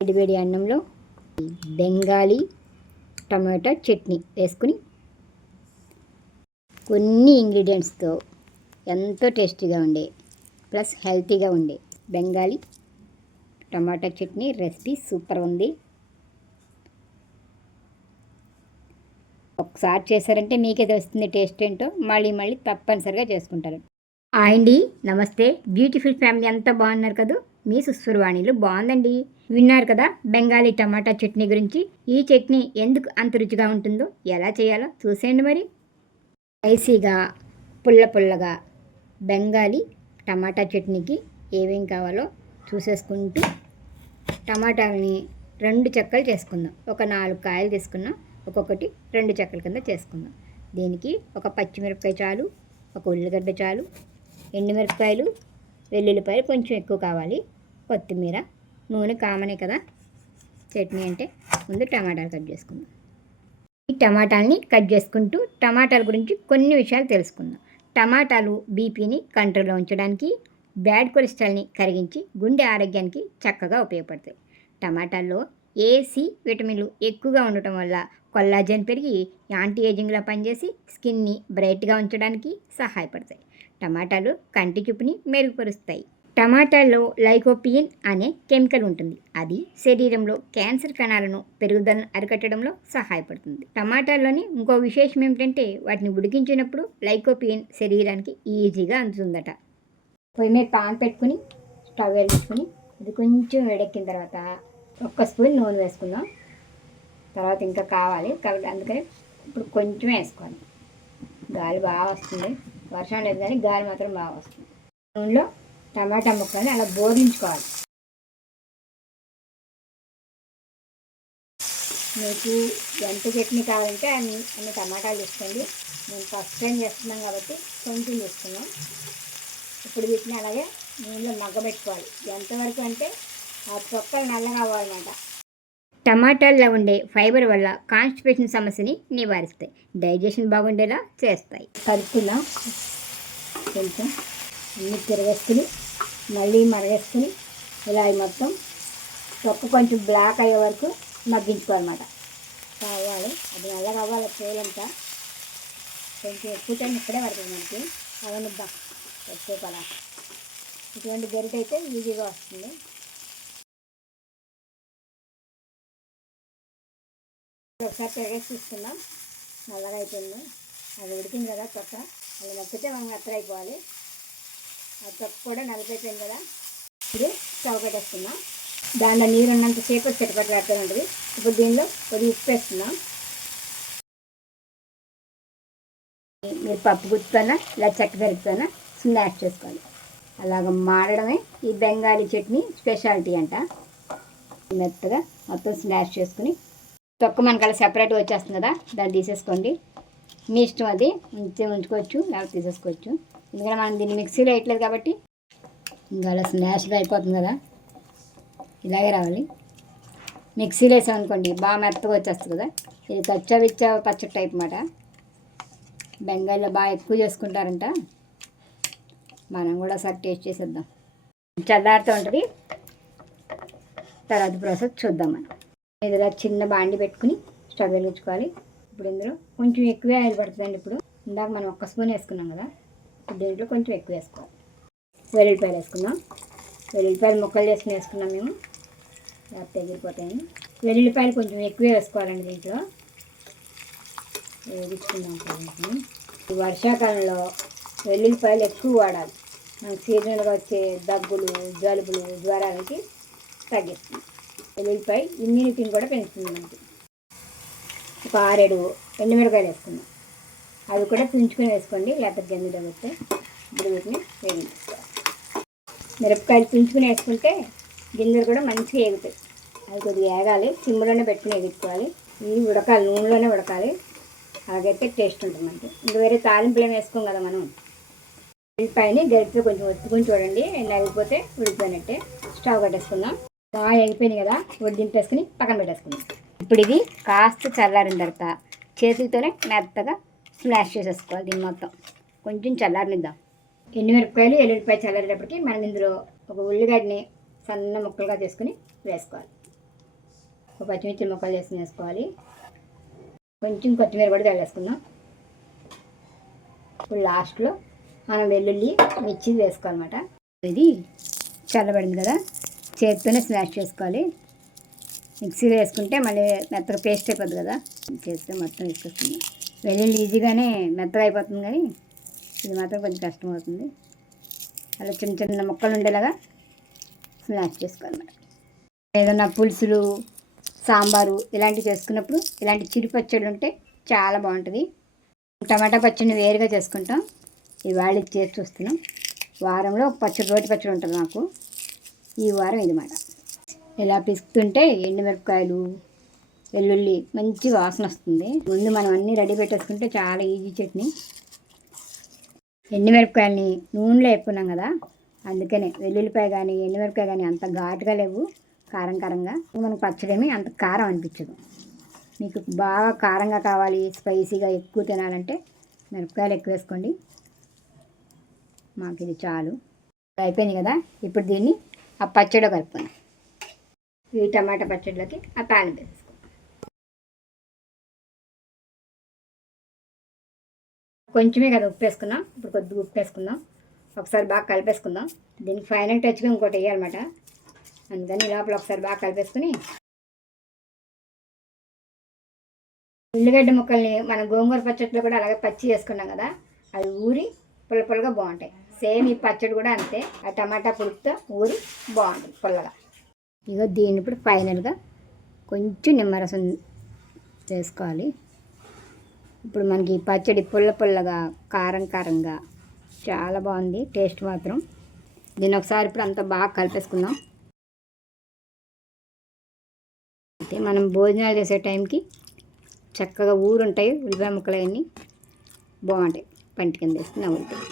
వేడివేడి అన్నంలో బెంగాలీ టమాటా చట్నీ వేసుకుని కొన్ని ఇంగ్రీడియంట్స్తో ఎంతో టేస్టీగా ఉండే ప్లస్ హెల్తీగా ఉండే బెంగాలీ టమాటా చట్నీ రెసిపీ సూపర్ ఉంది. ఒకసారి చేశారంటే మీకే తెలుస్తుంది టేస్ట్ ఏంటో. మళ్ళీ తప్పనిసరిగా చేసుకుంటారు. అండి నమస్తే, బ్యూటిఫుల్ ఫ్యామిలీ అంతా బాగున్నారు కదా. మీ సుస్వరవాణిలో బాగుందండి. విన్నారు కదా బెంగాలీ టమాటా చట్నీ గురించి. ఈ చట్నీ ఎందుకు అంత రుచిగా ఉంటుందో, ఎలా చేయాలో చూసేయండి. మరి స్పైసీగా పుల్లగా బెంగాలీ టమాటా చట్నీకి ఏమేం కావాలో చూసేసుకుంటూ టమాటాలని 2 చెక్కలు చేసుకుందాం. ఒక 4 కాయలు తీసుకున్నాం, ఒక్కొక్కటి 2 చెక్కల కింద చేసుకుందాం. దీనికి ఒక పచ్చిమిరపకాయ చాలు, ఒక ఉల్లిగడ్డ చాలు, ఎండుమిరపకాయలు, వెల్లుల్లిపాయలు కొంచెం ఎక్కువ కావాలి, కొత్తిమీర, నూనె కామనే కదా చట్నీ అంటే. ముందు టమాటాలు కట్ చేసుకుందాం. ఈ టమాటాలని కట్ చేసుకుంటూ టమాటాల గురించి కొన్ని విషయాలు తెలుసుకుందాం. టమాటాలు బీపీని కంట్రోల్లో ఉంచడానికి, బ్యాడ్ కొలెస్ట్రాల్ని కరిగించి గుండె ఆరోగ్యానికి చక్కగా ఉపయోగపడతాయి. టమాటాల్లో ఏ, సి విటమిన్లు ఎక్కువగా ఉండటం వల్ల కొల్లాజెన్ పెరిగి యాంటీ ఏజింగ్లా పనిచేసి స్కిన్ని బ్రైట్గా ఉంచడానికి సహాయపడతాయి. టమాటాలు కంటి చూపుని మెరుగుపరుస్తాయి. టమాటాల్లో లైకోపియన్ అనే కెమికల్ ఉంటుంది. అది శరీరంలో క్యాన్సర్ కణాలను పెరుగుదలను అరికట్టడంలో సహాయపడుతుంది. టమాటాల్లోని ఇంకో విశేషం ఏమిటంటే వాటిని ఉడికించినప్పుడు లైకోపియన్ శరీరానికి ఈజీగా అందుతుందట. పొయ్యి మీద పాన్ పెట్టుకుని స్టవ్ వెలిగించుకుని అది కొంచెం వేడెక్కిన తర్వాత 1 స్పూన్ నూనె వేసుకుందాం. తర్వాత ఇంకా కావాలి కాబట్టి అందుకని ఇప్పుడు కొంచెం వేసుకోవాలి. గాలి బాగా వస్తుంది, వర్షం లేదు కానీ గాలి మాత్రం బాగా వస్తుంది. నూనెలో టమాటా ముక్కల్ని అలా బోర్లించుకోవాలి. మీకు ఎంత చట్నీ కావాలంటే అన్ని టమాటాలు తీసుకోండి. నేను ఫస్ట్ టైం చేస్తున్నాం కాబట్టి కొంచెం తీసుకున్నాం. ఇప్పుడు వీటిని అలాగే నూనెలో మగ్గబెట్టుకోవాలి. ఎంతవరకు అంటే ఆ తొక్కలు నల్లగా అవ్వాలన్నమాట. టమాటాల్లో ఉండే ఫైబర్ వల్ల కాన్స్టిపేషన్ సమస్యని నివారిస్తాయి, డైజెషన్ బాగుండేలా చేస్తాయి. కలుపుకుందాం. కొంచెం అన్ని తిరగేసుకుని మళ్ళీ మరగేసుకుని ఇలా మొత్తం తొక్క కొంచెం బ్లాక్ అయ్యే వరకు మగ్గించుకోవాలన్నమాట. కావాలి అది నల్లగా అవ్వాలి. తేలంతా కొంచెం ఎక్కువ టైం ఇక్కడే పడుతుంది మనకి. అవనిద్దాం ఎక్కువ పలా. ఇటువంటి గరిట అయితే ఈజీగా వస్తుంది. ఒకసారి తిరగేసి చూసుకుందాం. నల్లగా అయిపోయింది, అది ఉడికింది కదా తొక్క. అది నొక్కితే మనం అత్తరైపోవాలి. ఆ తొక్క కూడా నలిపైపోయింది కదా. ఇప్పుడు స్టవ్ పెట్టేసుకుందాం. దాంట్లో నీరు ఉన్నంతసేపు చెట్టపట్లాడుతూ ఉంటుంది. ఇప్పుడు దీనిలో కొద్దిగా ఉప్పు వేసుకుందాం. మీరు పప్పు గుర్తున్నా ఇలా చెక్క పెరుగుతున్నా స్నాష్ చేసుకోవాలి. అలాగ మాడడమే ఈ బెంగాలీ చట్నీ స్పెషాలిటీ అంట. మెత్తగా మొత్తం స్నాష్ చేసుకుని తొక్క మనకు అలా సెపరేట్గా వచ్చేస్తుంది కదా, దాన్ని తీసేసుకోండి. మీ ఇష్టం, అది ఉంచుకోవచ్చు లేకపోతే తీసేసుకోవచ్చు. ఎందుకంటే మనం దీన్ని మిక్సీలో వేయట్లేదు కాబట్టి ఇంకా అలా స్నాష్గా అయిపోతుంది కదా. ఇలాగే రావాలి. మిక్సీలో వేసామనుకోండి బాగా మెత్తగా వచ్చేస్తుంది కదా. ఇది కచ్చా పచ్చడి టైప్ అన్నమాట. బెంగాల్లో బాగా ఎక్కువ చేసుకుంటారంట. మనం కూడా ఒకసారి టేస్ట్ చేసేద్దాం. చల్లారుతూ ఉంటుంది. తర్వాత ప్రాసెస్ చూద్దాం. మనం ఇందులో చిన్న బాండి పెట్టుకుని స్టవ్ వెలిగించుకోవాలి. ఇప్పుడు ఇందులో కొంచెం ఎక్కువే ఆయిల్ పడుతుందండి. ఇప్పుడు ఇందాక మనం 1 స్పూన్ వేసుకున్నాం కదా, ఇప్పుడు దీంట్లో కొంచెం ఎక్కువ వేసుకోవాలి. వెల్లుల్లిపాయలు వేసుకుందాం. వెల్లుల్లిపాయలు ముక్కలు చేసుకుని వేసుకున్నాం మేము, లేకపోతే ఎగిరిపోతాయి. వెల్లుల్లిపాయలు కొంచెం ఎక్కువే వేసుకోవాలండి. దీంట్లో వేగించుకున్నాం. ఈ వర్షాకాలంలో వెల్లుల్లిపాయలు ఎక్కువ వాడాలి. మనకు సీజనల్గా వచ్చే దగ్గులు, జలుబులు, జ్వరాలకి తగ్గిస్తుంది. వెల్లుల్లిపాయ ఇమ్యూనిటీని కూడా పెంచుతుంది మనకి. ఒక 6-7 ఎండుమిరపకాయలు వేసుకుందాం. అవి కూడా తుంచుకొని వేసుకోండి, లేకపోతే గింజ తగ్గితే. ఇప్పుడు వీటిని వేగించుకోవాలి. మిరపకాయలు తుంచుకొని వేసుకుంటే గింజలు కూడా మంచిగా వేగుతాయి. అవి కొద్దిగా వేగాలి. సిమ్లోనే పెట్టుకుని వేగించుకోవాలి. ఇవి ఉడకాలి, నూనెలోనే ఉడకాలి. అలాగైతే టేస్ట్ ఉంటుంది మనకి. ఇంకా వేరే తాలింపులు వేసుకోం కదా మనం. ఉల్లిపాయని గరిటతో కొంచెం ఒత్తుకొని చూడండి, నలిగిపోతే ఉడికిపోయినట్టే. స్టవ్ కట్టేసుకుందాం. బాగా అయిపోయింది కదా, దింపేసుకుని పక్కన పెట్టేసుకుందాం. ఇప్పుడు ఇది కాస్త చల్లారిన తర్వాత చేతులతోనే మెత్తగా స్మాష్ చేసేసుకోవాలి. దీన్ని మొత్తం కొంచెం చల్లారనిద్దాం. ఎండుమిరపకాయలు, ఎల్లుల్లిపాయ చల్లారేటప్పటికి మనం ఇందులో ఒక ఉల్లిగడ్డని సన్న ముక్కలుగా చేసుకుని వేసుకోవాలి. ఒక పచ్చిమిర్చి ముక్కలు వేసుకోవాలి. కొంచెం కొత్తిమీర కూడా చల్లేసుకుందాం. ఇప్పుడు లాస్ట్లో మనం వెల్లుల్లి మిర్చి వేసుకోవాలన్నమాట. ఇది చల్లబడింది కదా, చేతితోనే స్మాష్ చేసుకోవాలి. మిక్సీలో వేసుకుంటే మళ్ళీ మెత్తగా పేస్ట్ అయిపోద్ది కదా, చేస్తే మొత్తం వేసుకొస్తుంది. వెల్లుల్లి ఈజీగానే మెత్తగా అయిపోతుంది, కానీ ఇది మాత్రం కొంచెం కష్టం అవుతుంది. అలా చిన్న చిన్న ముక్కలు ఉండేలాగా స్మాష్ చేసుకోవాలన్నమాట. ఏదన్నా పులుసులు, సాంబారు ఇలాంటివి చేసుకున్నప్పుడు ఇలాంటి చిరు పచ్చళ్ళు ఉంటే చాలా బాగుంటుంది. టమాటా పచ్చడిని వేరుగా చేసుకుంటాం. ఇవాళ ఇది చేసి చూస్తున్నాం. వారంలో ఒక పచ్చడి, రోటి పచ్చడి ఉంటుంది నాకు. ఈ వారం ఇది మాట. ఇలా పిసుకుతుంటే ఎండుమిరపకాయలు, వెల్లుల్లి మంచి వాసన వస్తుంది. ముందు మనం అన్నీ రెడీ పెట్టేసుకుంటే చాలా ఈజీ చట్నీ. ఎండుమిరపకాయలని నూనెలో వేపుకున్నాం కదా, అందుకనే వెల్లుల్లిపాయ కానీ ఎండుమిరపకాయ కానీ అంత ఘాటుగా లేవు, కారం కారంగా. మనకు పచ్చడేమి అంత కారం అనిపించదు. మీకు బాగా కారంగా కావాలి, స్పైసీగా ఎక్కువ తినాలంటే మిరపకాయలు ఎక్కువ వేసుకోండి. మాకు ఇది చాలు. అయిపోయింది కదా, ఇప్పుడు దీన్ని ఆ పచ్చడిలో కలుపుకుందాం. ఈ టమాటా పచ్చడిలోకి ఆ తాలింపు వేసుకోండి. కొంచెమే కదా ఉప్పు వేసుకున్నాం, ఇప్పుడు కొద్దిగా ఉప్పు వేసుకుందాం. ఒకసారి బాగా కలిపేసుకుందాం. దీనికి ఫైనల్ టచ్గా ఇంకోటి వేయాలన్నమాట. అందుకని లోపల ఒకసారి బాగా కలిపేసుకుని ఉల్లిగడ్డ ముక్కల్ని మనం గోంగూర పచ్చడిలో కూడా అలాగే పచ్చి చేసుకున్నాం కదా, అవి ఊరి పుల్లగా బాగుంటాయి. సేమ్ ఈ పచ్చడి కూడా అంతే, ఆ టమాటా పులుపుతో ఊరి బాగుంటుంది పుల్లగా. ఇగో దీన్ని ఇప్పుడు ఫైనల్గా కొంచెం నిమ్మరసం వేసుకోవాలి. ఇప్పుడు మనకి ఈ పచ్చడి పుల్లగా కారంగా చాలా బాగుంది టేస్ట్ మాత్రం. దీన్ని ఒకసారి ఇప్పుడు అంతా బాగా కలిపేసుకుందాం. అయితే మనం భోజనాలు చేసే టైంకి చక్కగా ఊరుంటాయి ఉల్లిపాయ ముక్కలు, అన్నీ బాగుంటాయి. పంటి కింద వేసి నవ్వుతాయి.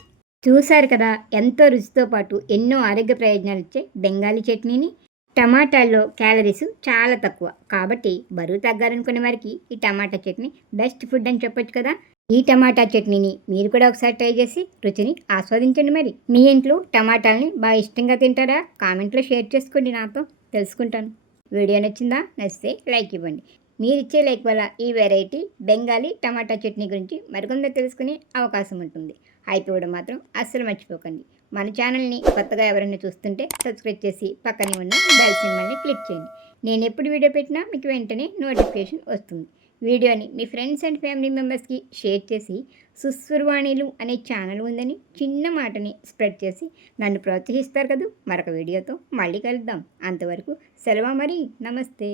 చూసారు కదా, ఎంతో రుచితో పాటు ఎన్నో ఆరోగ్య ప్రయోజనాలు ఇచ్చే బెంగాలీ చట్నీని. టమాటాల్లో క్యాలరీస్ చాలా తక్కువ, కాబట్టి బరువు తగ్గాలనుకునే వారికి ఈ టమాటా చట్నీ బెస్ట్ ఫుడ్ అని చెప్పొచ్చు కదా. ఈ టమాటా చట్నీని మీరు కూడా ఒకసారి ట్రై చేసి రుచిని ఆస్వాదించండి. మరి మీ ఇంట్లో టమాటాలని బాగా ఇష్టంగా తింటారా? కామెంట్లో షేర్ చేసుకోండి, నాతో తెలుసుకుంటాను. వీడియో నచ్చిందా? నచ్చితే లైక్ ఇవ్వండి. మీరిచ్చే లైక్ వల్ల ఈ వెరైటీ బెంగాలీ టమాటా చట్నీ గురించి మరికొంత తెలుసుకునే అవకాశం ఉంటుంది. అయిపోవడం మాత్రం అస్సలు మర్చిపోకండి. మన ఛానల్ని కొత్తగా ఎవరైనా చూస్తుంటే సబ్స్క్రైబ్ చేసి పక్కనే ఉన్న బెల్ సింబల్ని క్లిక్ చేయండి. నేను ఎప్పుడు వీడియో పెట్టినా మీకు వెంటనే నోటిఫికేషన్ వస్తుంది. వీడియోని మీ ఫ్రెండ్స్ అండ్ ఫ్యామిలీ మెంబర్స్కి షేర్ చేసి సుస్వరవాణిలు అనే ఛానల్ ఉందని చిన్న మాటని స్ప్రెడ్ చేసి నన్ను ప్రోత్సహిస్తారు కదా. మరొక వీడియోతో మళ్ళీ కలుద్దాం. అంతవరకు సెలవు మరి. నమస్తే.